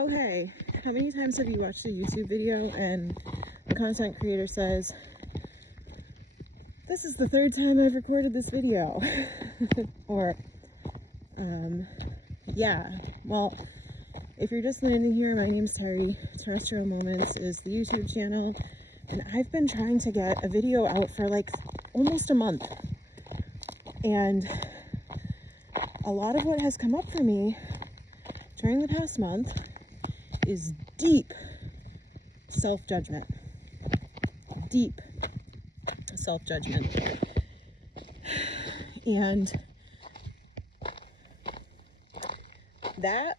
Oh hey, how many times have you watched a YouTube video and the content creator says, this is the third time I've recorded this video? Or, yeah, well, if you're just landing here, my name's Terry. Terrestrial Moments is the YouTube channel, and I've been trying to get a video out for like almost a month. And a lot of what has come up for me during the past month is deep self-judgment. Deep self-judgment. And that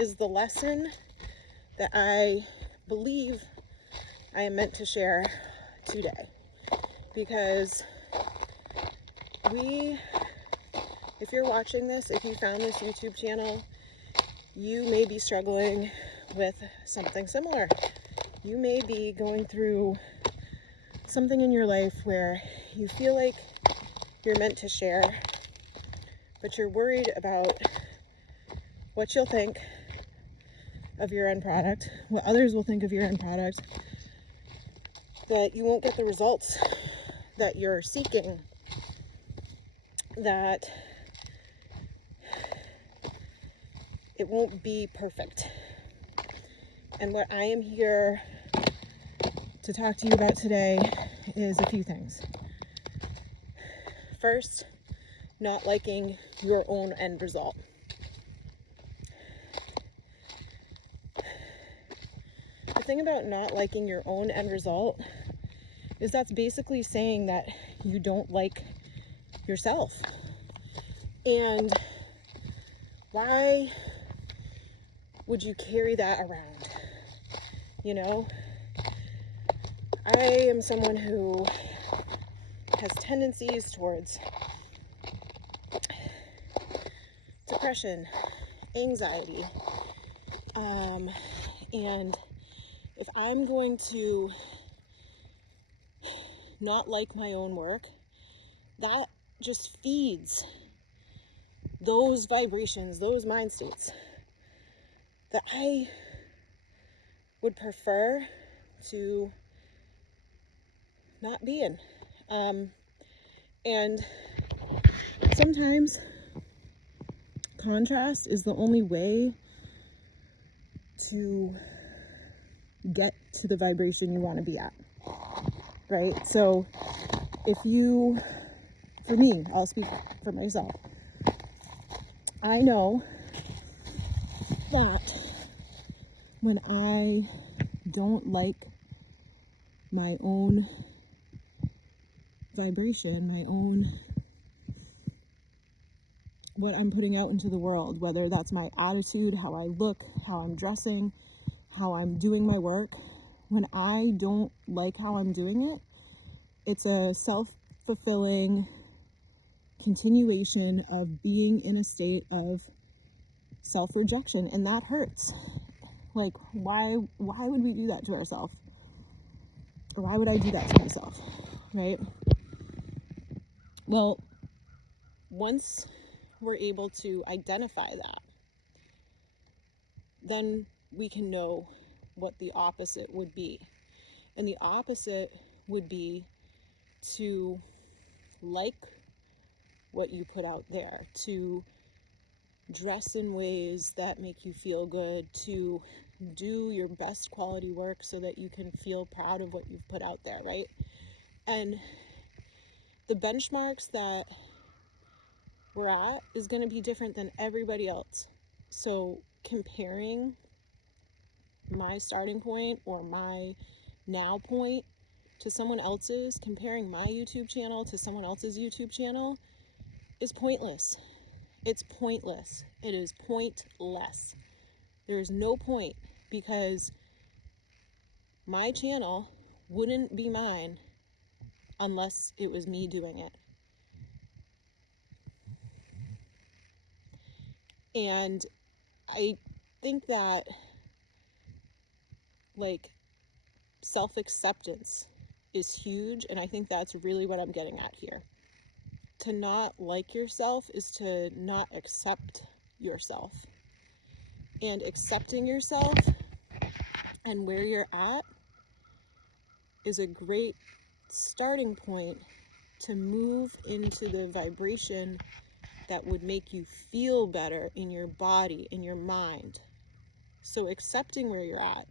is the lesson that I believe I am meant to share today. Because if you're watching this, if you found this YouTube channel, you may be struggling with something similar. You may be going through something in your life where you feel like you're meant to share, but you're worried about what you'll think of your end product, what others will think of your end product, that you won't get the results that you're seeking, that it won't be perfect. And what I am here to talk to you about today is a few things. First, not liking your own end result. The thing about not liking your own end result is that's basically saying that you don't like yourself. And why would you carry that around? You know, I am someone who has tendencies towards depression, anxiety, and if I'm going to not like my own work, that just feeds those vibrations, those mind states that I would prefer to not be in. And sometimes contrast is the only way to get to the vibration you want to be at, right? So for me, I'll speak for myself. I know that when I don't like my own vibration, my own, what I'm putting out into the world, whether that's my attitude, how I look, how I'm dressing, how I'm doing my work, when I don't like how I'm doing it, it's a self-fulfilling continuation of being in a state of self-rejection, and that hurts. Like, why would we do that to ourselves? Or why would I do that to myself, right? Well, once we're able to identify that, then we can know what the opposite would be. And the opposite would be to like what you put out there, to dress in ways that make you feel good, to do your best quality work so that you can feel proud of what you've put out there, right? And the benchmarks that we're at is going to be different than everybody else. So comparing my starting point or my now point to someone else's, comparing my YouTube channel to someone else's YouTube channel is pointless. It's pointless. It is pointless. There is no point, because my channel wouldn't be mine unless it was me doing it. And I think that, like, self-acceptance is huge, and I think that's really what I'm getting at here. To not like yourself is to not accept yourself. And accepting yourself and where you're at is a great starting point to move into the vibration that would make you feel better in your body, in your mind. So accepting where you're at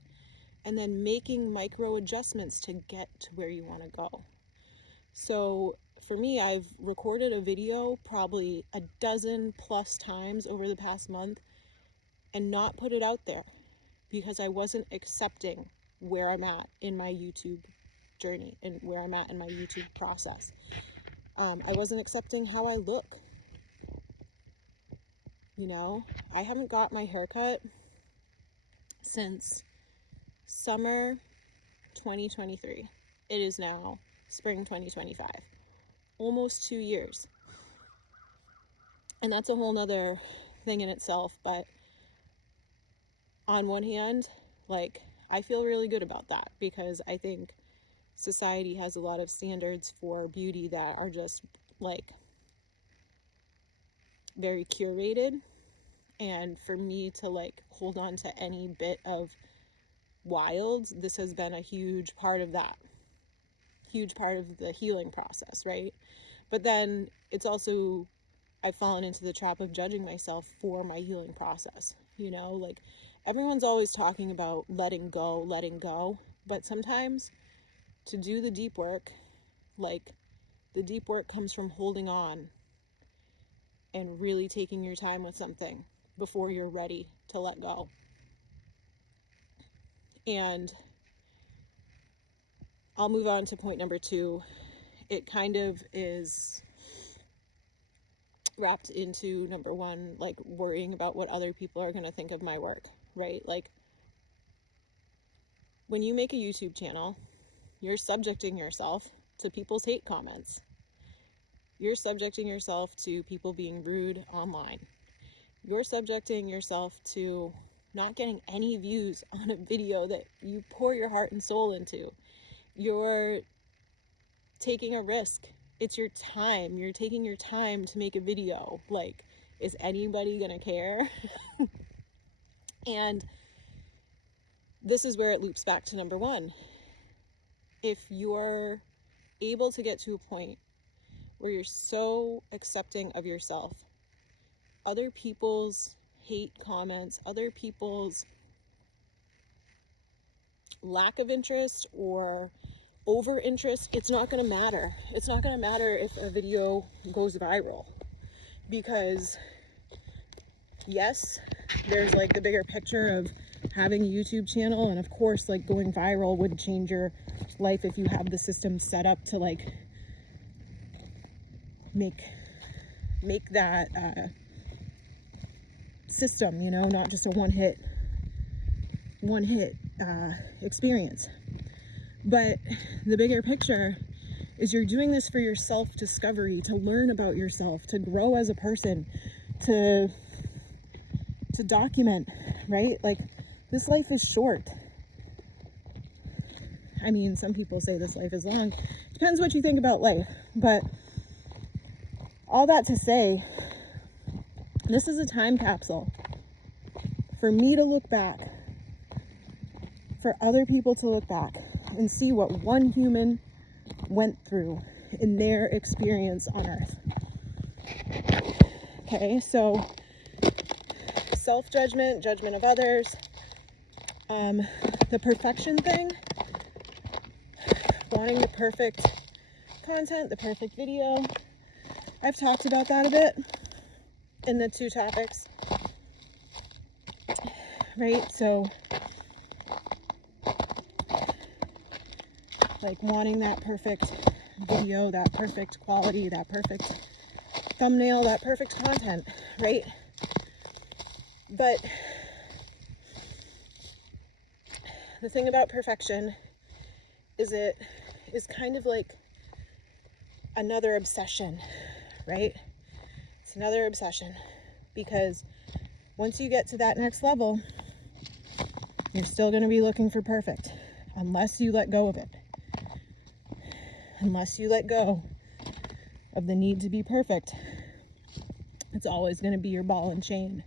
and then making micro adjustments to get to where you want to go. So for me, I've recorded a video probably a dozen plus times over the past month and not put it out there because I wasn't accepting where I'm at in my YouTube journey and where I'm at in my YouTube process. I wasn't accepting how I look. You know, I haven't got my haircut since summer 2023. It is now spring 2025. Almost 2 years. And that's a whole nother thing in itself. But on one hand, like, I feel really good about that because I think society has a lot of standards for beauty that are just like very curated. And for me to like hold on to any bit of wild, this has been a huge part of that. Huge part of the healing process, right? But then it's also, I've fallen into the trap of judging myself for my healing process. You know, like everyone's always talking about letting go. But sometimes to do the deep work, like the deep work comes from holding on and really taking your time with something before you're ready to let go. And I'll move on to point number 2. It kind of is wrapped into number 1, like worrying about what other people are going to think of my work, right? Like when you make a YouTube channel, you're subjecting yourself to people's hate comments. You're subjecting yourself to people being rude online. You're subjecting yourself to not getting any views on a video that you pour your heart and soul into. You're taking a risk. It's your time. You're taking your time to make a video. Like, is anybody gonna care? And this is where it loops back to number 1. If you're able to get to a point where you're so accepting of yourself, other people's hate comments, other people's lack of interest or over interest, it's not going to matter. It's not going to matter if a video goes viral, because yes, there's like the bigger picture of having a YouTube channel, and of course like going viral would change your life if you have the system set up to like make that system, you know, not just a one hit experience. But the bigger picture is you're doing this for your self-discovery, to learn about yourself, to grow as a person, to document, right? Like, this life is short. I mean, some people say this life is long. Depends what you think about life. But all that to say, this is a time capsule for me to look back, for other people to look back and see what one human went through in their experience on Earth. Okay, so self-judgment, judgment of others, the perfection thing, wanting the perfect content, the perfect video. I've talked about that a bit in the 2 topics, right? So like wanting that perfect video, that perfect quality, that perfect thumbnail, that perfect content, right? But the thing about perfection is it is kind of like another obsession, right? It's another obsession, because once you get to that next level, you're still going to be looking for perfect, unless you let go of it. Unless you let go of the need to be perfect, it's always going to be your ball and chain.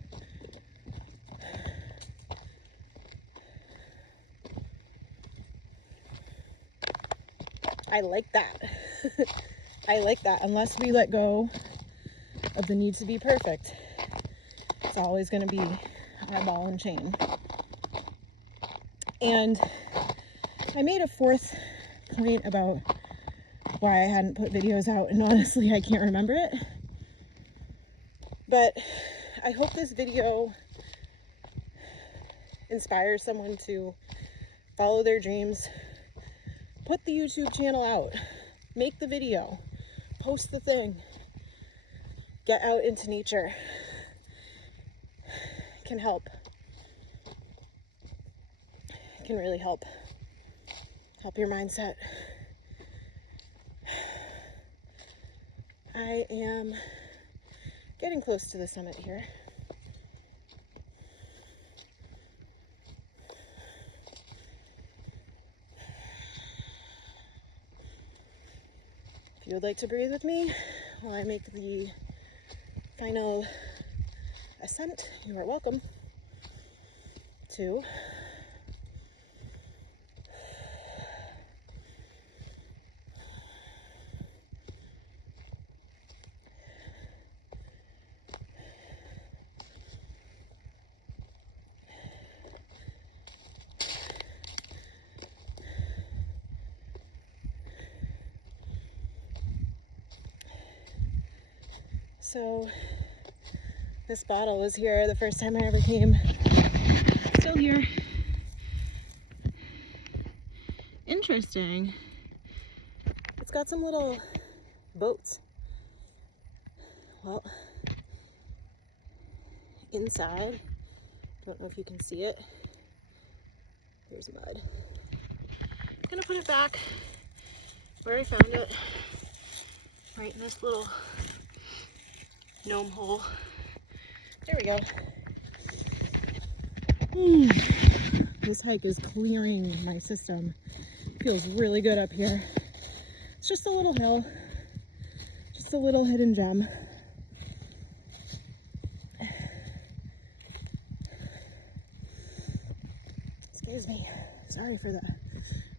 I like that. I like that. Unless we let go of the need to be perfect, it's always going to be our ball and chain. And I made a fourth point about why I hadn't put videos out, and honestly, I can't remember it. But I hope this video inspires someone to follow their dreams. Put the YouTube channel out. Make the video. Post the thing. Get out into nature. It can help. It can really help. Help your mindset. I am getting close to the summit here. If you would like to breathe with me while I make the final ascent, you are welcome to. So this bottle was here the first time I ever came. Still here. Interesting. It's got some little boats. Well, inside, don't know if you can see it. There's mud. I'm gonna put it back where I found it, right in this little gnome hole. There we go. This hike is clearing my system. Feels really good up here. It's just a little hill, just a little hidden gem. Excuse me, sorry for the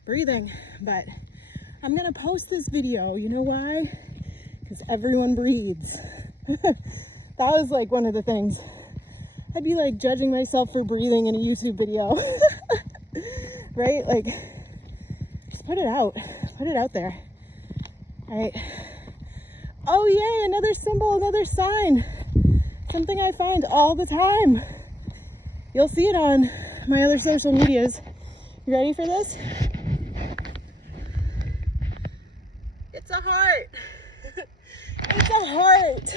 breathing, but I'm gonna post this video. You know why? Because everyone breathes. That was like one of the things. I'd be like judging myself for breathing in a YouTube video. Right? Like, just put it out there. All right. Oh yay, another symbol, another sign. Something I find all the time. You'll see it on my other social medias. You ready for this? It's a heart. It's a heart.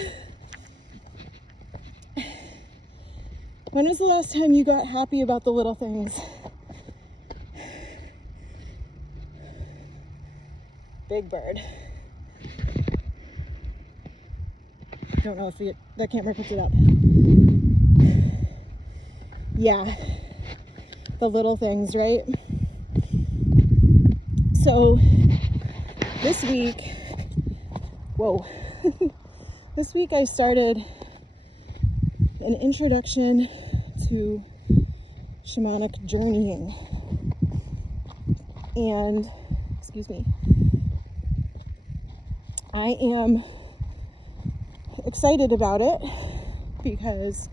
When was the last time you got happy about the little things? Big bird. Don't know if that camera picked it up. Yeah, the little things, right? So this week, this week I started an introduction to shamanic journeying. And, excuse me, I am excited about it because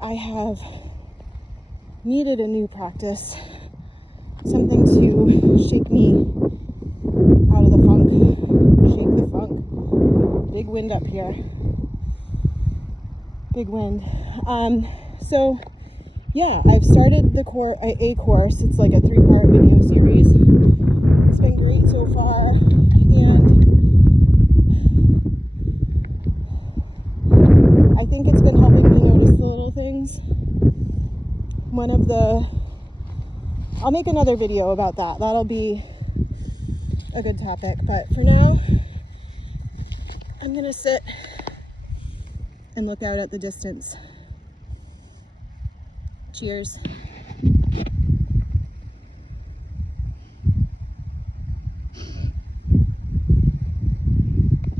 I have needed a new practice, something to shake me out of the funk, shake the funk. Big wind up here. Big wind. So yeah, I've started a course. It's like a 3-part video series. It's been great so far, and I think it's been helping me notice the little things. I'll make another video about that. That'll be a good topic, but for now, I'm gonna sit and look out at the distance. Cheers.